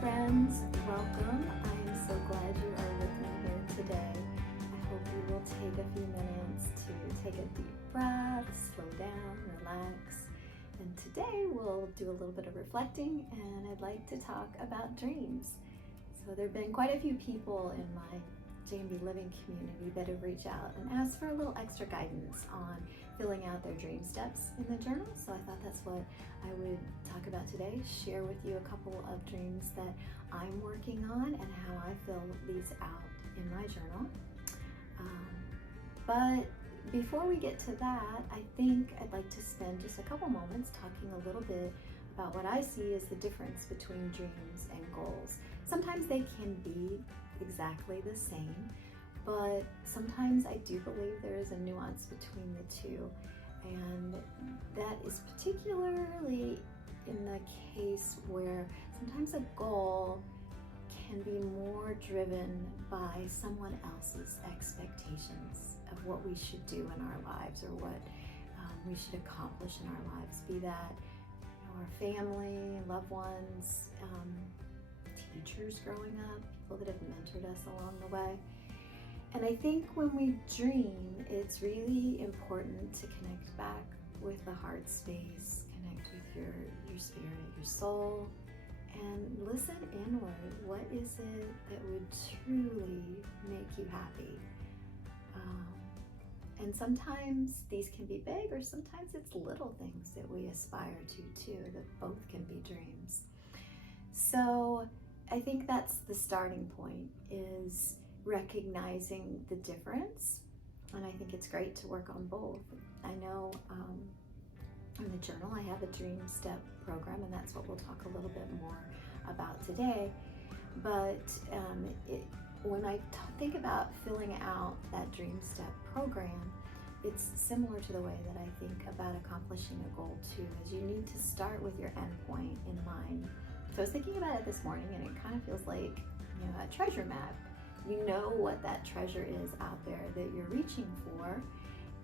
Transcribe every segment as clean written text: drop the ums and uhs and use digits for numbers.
friends, welcome. I am so glad you are with me here today. I hope you will take a few minutes to take a deep breath, slow down, relax. And today we'll do a little bit of reflecting, and I'd like to talk about dreams. So there have been quite a few people in my JMB Living community that have reached out and asked for a little extra guidance on filling out their dream steps in the journal. So I thought that's what I would talk about today, share with you a couple of dreams that I'm working on and how I fill these out in my journal. But before we get to that, I think I'd like to spend just a couple moments talking a little bit about what I see as the difference between dreams and goals. Sometimes they can be exactly the same, but sometimes I do believe there is a nuance between the two, and that is particularly in the case where sometimes a goal can be more driven by someone else's expectations of what we should do in our lives, or what we should accomplish in our lives, be that our family, loved ones, teachers growing up, people that have mentored us along the way. And I think when we dream, it's really important to connect back with the heart space, connect with your spirit, your soul, and listen inward. What is it that would truly make you happy? And sometimes these can be big, or sometimes it's little things that we aspire to too, that both can be dreams. So I think that's the starting point, is recognizing the difference. And I think it's great to work on both. I know in the journal I have a dream step program, and that's what we'll talk a little bit more about today. But when I think about filling out that dream step program, it's similar to the way that I think about accomplishing a goal too, is you need to start with your endpoint in mind. So I was thinking about it this morning, and it kind of feels like, a treasure map. You know what that treasure is out there that you're reaching for,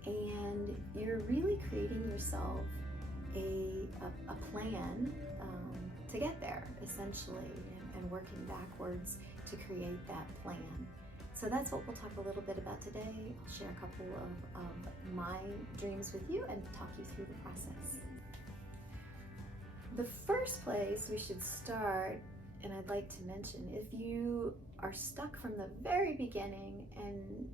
and you're really creating yourself a plan to get there, essentially, and working backwards to create that plan. So that's what we'll talk a little bit about today. I'll share a couple of my dreams with you and talk you through the process. The first place we should start, and I'd like to mention, if you are stuck from the very beginning and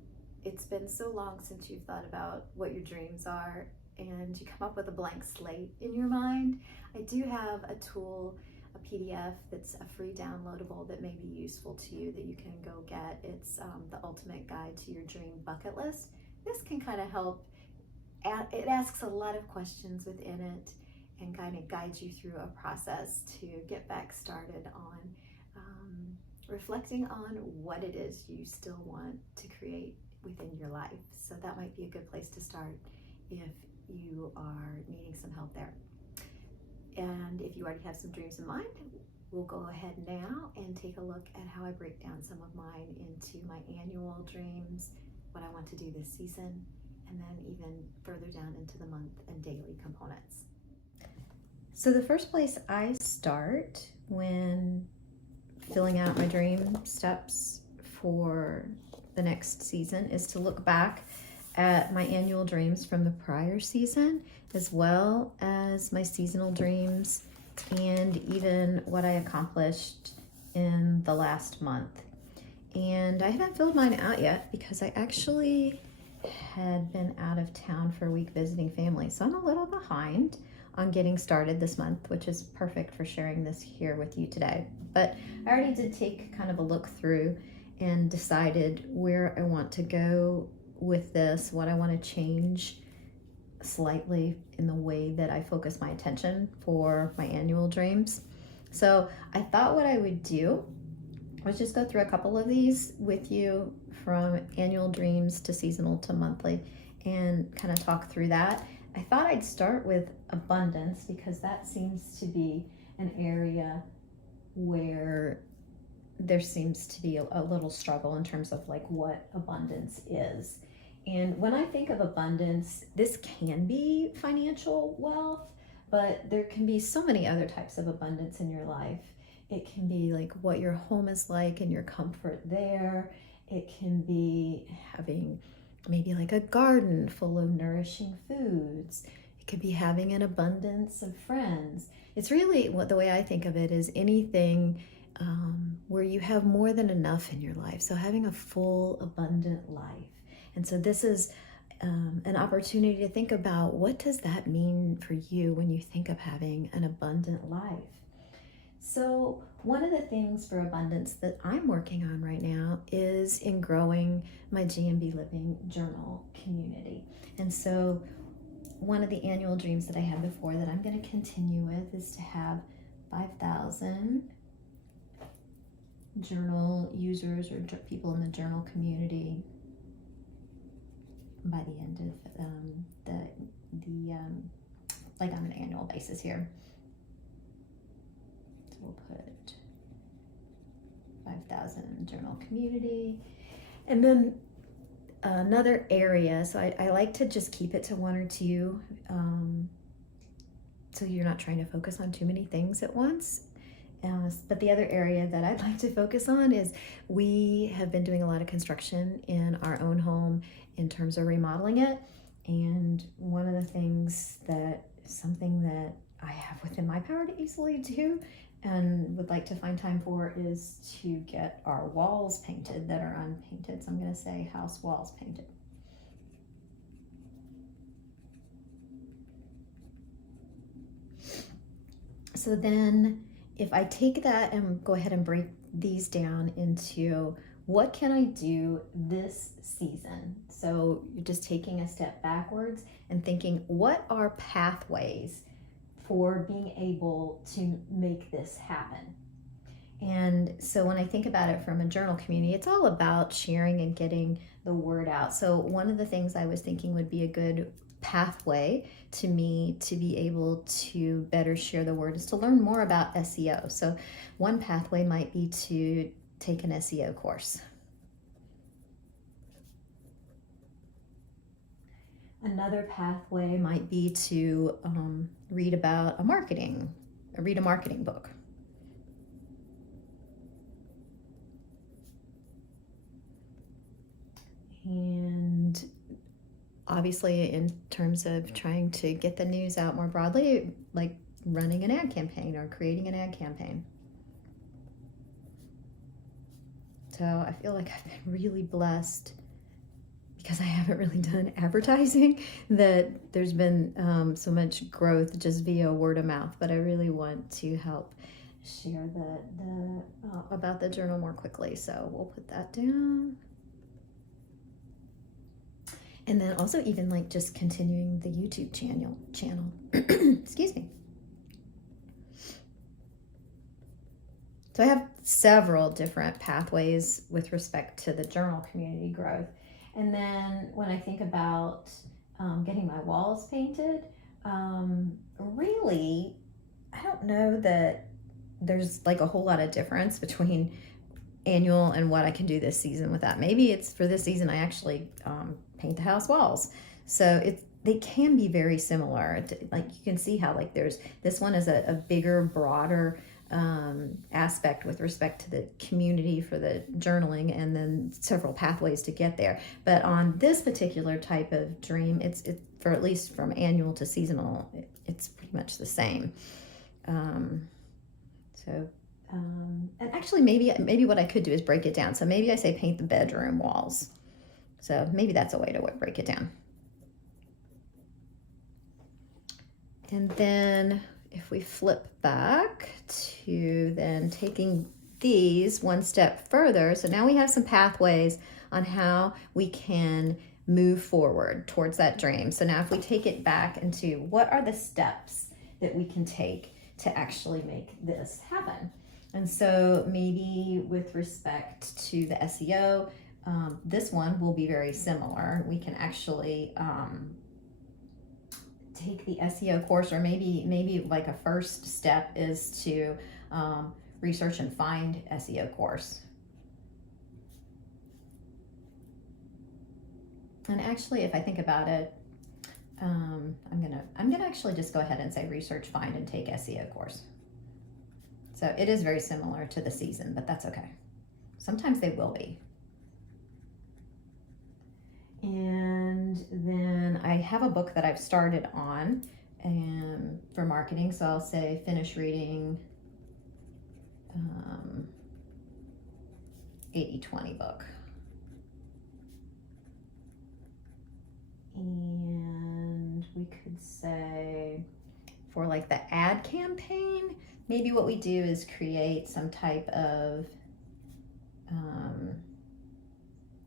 it's been so long since you've thought about what your dreams are and you come up with a blank slate in your mind, I do have a tool, a PDF that's a free downloadable that may be useful to you that you can go get. It's the ultimate guide to your dream bucket list. This can kind of help. It asks a lot of questions within it and kind of guides you through a process to get back started on reflecting on what it is you still want to create within your life. So that might be a good place to start if you are needing some help there. And if you already have some dreams in mind, we'll go ahead now and take a look at how I break down some of mine into my annual dreams, what I want to do this season, and then even further down into the month and daily components. So the first place I start when filling out my dream steps for the next season is to look back at my annual dreams from the prior season, as well as my seasonal dreams, and even what I accomplished in the last month. And I haven't filled mine out yet because I actually had been out of town for a week visiting family, so I'm a little behind on getting started this month, which is perfect for sharing this here with you today. But I already did take kind of a look through and decided where I want to go with this, what I want to change slightly in the way that I focus my attention for my annual dreams. So I thought what I would do was just go through a couple of these with you, from annual dreams to seasonal to monthly, and kind of talk through that. I thought I'd start with abundance because that seems to be an area where there seems to be a little struggle in terms of like what abundance is. And when I think of abundance, this can be financial wealth, but there can be so many other types of abundance in your life. It can be like what your home is like and your comfort there. It can be having maybe like a garden full of nourishing foods. It could be having an abundance of friends. It's really what the way I think of it is anything where you have more than enough in your life. So having a full, abundant life. And so this is an opportunity to think about what does that mean for you when you think of having an abundant life. So one of the things for abundance that I'm working on right now is in growing my JMB Living Journal community. And so one of the annual dreams that I had before that I'm going to continue with is to have 5,000 journal users or people in the journal community by the end of like on an annual basis here. So we'll put 5,000 journal community. And then another area, so I like to just keep it to one or two, so you're not trying to focus on too many things at once. But the other area that I'd like to focus on is we have been doing a lot of construction in our own home in terms of remodeling it. And one of the things that is something that I have within my power to easily do and would like to find time for is to get our walls painted that are unpainted. So I'm going to say house walls painted. So then if I take that and go ahead and break these down into what can I do this season? So you're just taking a step backwards and thinking, what are pathways for being able to make this happen? And so when I think about it from a journal community, it's all about sharing and getting the word out. So one of the things I was thinking would be a good pathway to me to be able to better share the word is to learn more about SEO. So one pathway might be to take an SEO course. Another pathway might be to read a marketing book. And obviously in terms of trying to get the news out more broadly, like running an ad campaign or creating an ad campaign. So I feel like I've been really blessed because I haven't really done advertising that there's been so much growth just via word of mouth, but I really want to help share about the journal more quickly. So we'll put that down. And then also even like just continuing the YouTube channel. Excuse me. So I have several different pathways with respect to the journal community growth. And then when I think about getting my walls painted, really, I don't know that there's like a whole lot of difference between annual and what I can do this season with that. Maybe it's for this season I actually paint the house walls. So they can be very similar. Like you can see how like this one is a bigger, broader aspect with respect to the community for the journaling, and then several pathways to get there. But on this particular type of dream, it's for at least from annual to seasonal, it's pretty much the same. And actually maybe what I could do is break it down. So maybe I say paint the bedroom walls. So maybe that's a way to break it down. And then if we flip back to then taking these one step further, so now we have some pathways on how we can move forward towards that dream. So now if we take it back into what are the steps that we can take to actually make this happen? And so maybe with respect to the SEO, this one will be very similar. We can actually take the SEO course, or maybe like a first step is to research and find SEO course. And actually, if I think about it, I'm gonna actually just go ahead and say research, find, and take SEO course. So it is very similar to the season, but that's okay. Sometimes they will be. And then I have a book that I've started on for marketing. So I'll say finish reading 80/20 book. And we could say for like the ad campaign, maybe what we do is create some type of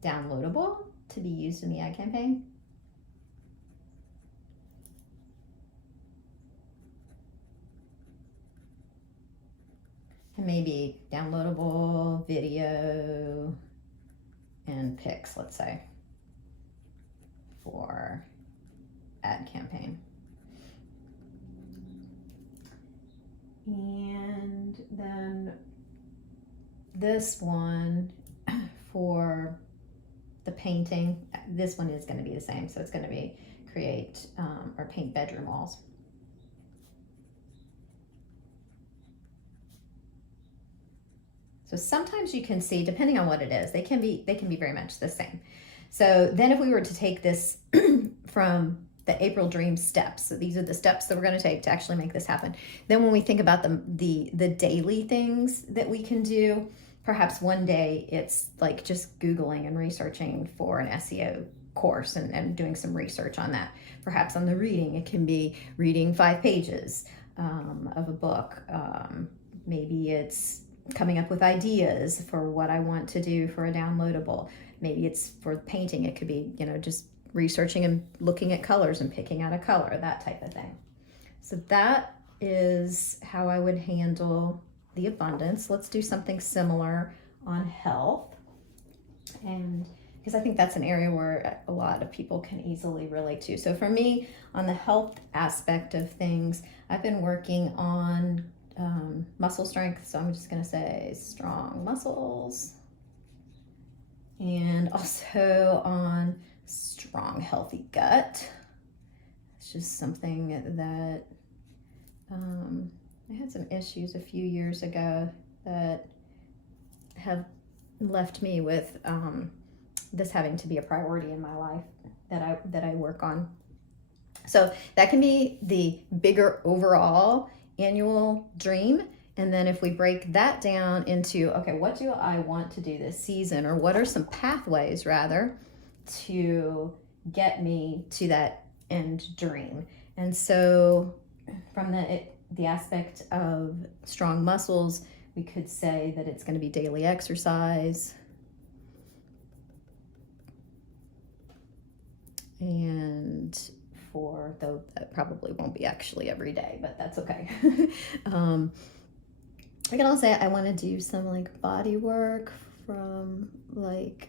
downloadable to be used in the ad campaign. And maybe downloadable video and pics, let's say, for ad campaign. And then this one for the painting, this one is going to be the same. So it's going to be create or paint bedroom walls. So sometimes you can see, depending on what it is, they can be very much the same. So then if we were to take this from the April Dream steps, so these are the steps that we're going to take to actually make this happen. Then when we think about the daily things that we can do, perhaps one day it's like just Googling and researching for an SEO course and doing some research on that. Perhaps on the reading, it can be reading 5 pages of a book. Maybe it's coming up with ideas for what I want to do for a downloadable. Maybe it's for painting. It could be, just researching and looking at colors and picking out a color, that type of thing. So that is how I would handle the abundance. Let's do something similar on health. And because I think that's an area where a lot of people can easily relate to. So for me, on the health aspect of things, I've been working on muscle strength. So I'm just going to say strong muscles. And also on strong, healthy gut. It's just something that I had some issues a few years ago that have left me with this having to be a priority in my life that I work on. So that can be the bigger overall annual dream. And then if we break that down into, okay, what do I want to do this season, or what are some pathways rather to get me to that end dream? And so from the aspect of strong muscles, we could say that it's going to be daily exercise. And though that probably won't be actually every day, but that's okay. I can also say I want to do some like body work from like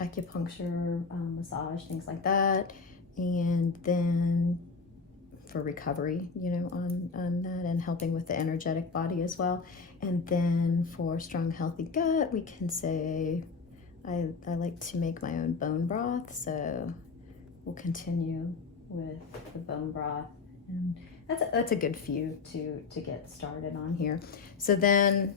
acupuncture, massage, things like that. And then for recovery, on that, and helping with the energetic body as well. And then for strong, healthy gut, we can say I like to make my own bone broth. So we'll continue with the bone broth. And that's a good few to get started on here. So then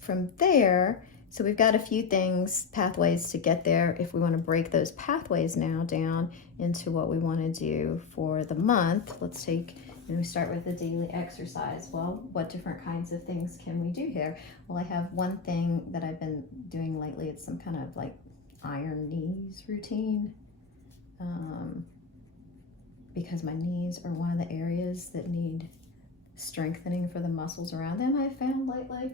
from there, so we've got a few things, pathways to get there. If we want to break those pathways now down into what we want to do for the month, let's take, and we start with the daily exercise. Well, what different kinds of things can we do here? Well, I have one thing that I've been doing lately. It's some kind of like iron knees routine. Because my knees are one of the areas that need strengthening for the muscles around them, I've found lately.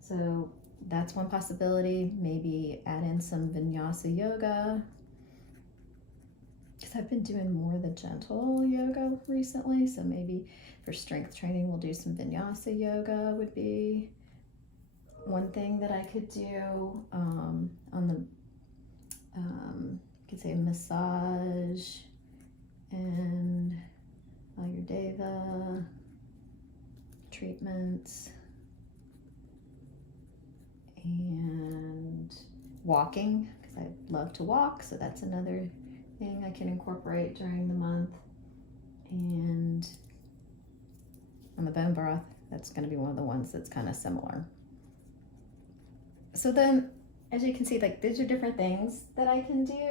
So that's one possibility. Maybe add in some vinyasa yoga, because I've been doing more of the gentle yoga recently. So maybe for strength training, we'll do some vinyasa yoga would be one thing that I could do. On the you could say massage and Ayurveda treatments, and walking, because I love to walk, so that's another thing I can incorporate during the month. And on the bone broth, that's going to be one of the ones that's kind of similar. So then, as you can see, like these are different things that I can do.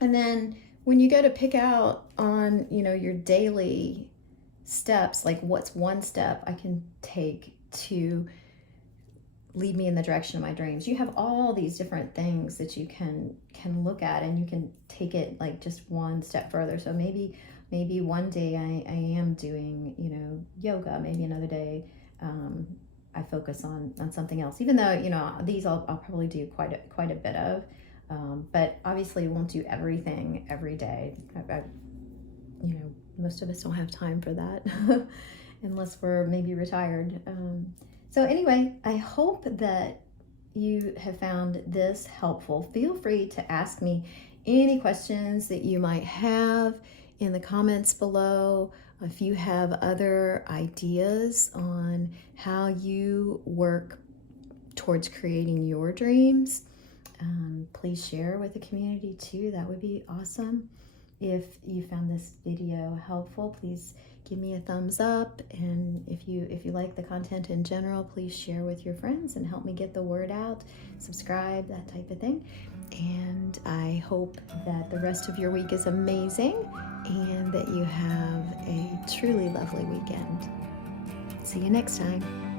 And then when you go to pick out on, your daily steps, like what's one step I can take to lead me in the direction of my dreams, you have all these different things that you can look at, and you can take it like just one step further. So maybe one day I am doing, yoga. Maybe another day I focus on something else, even though, these I'll probably do quite a bit of. But obviously, won't do everything every day. Most of us don't have time for that unless we're maybe retired. So anyway, I hope that you have found this helpful. Feel free to ask me any questions that you might have in the comments below. If you have other ideas on how you work towards creating your dreams, please share with the community too. That would be awesome. If you found this video helpful, please give me a thumbs up. And if you like the content in general, please share with your friends and help me get the word out. Subscribe, that type of thing. And I hope that the rest of your week is amazing and that you have a truly lovely weekend. See you next time.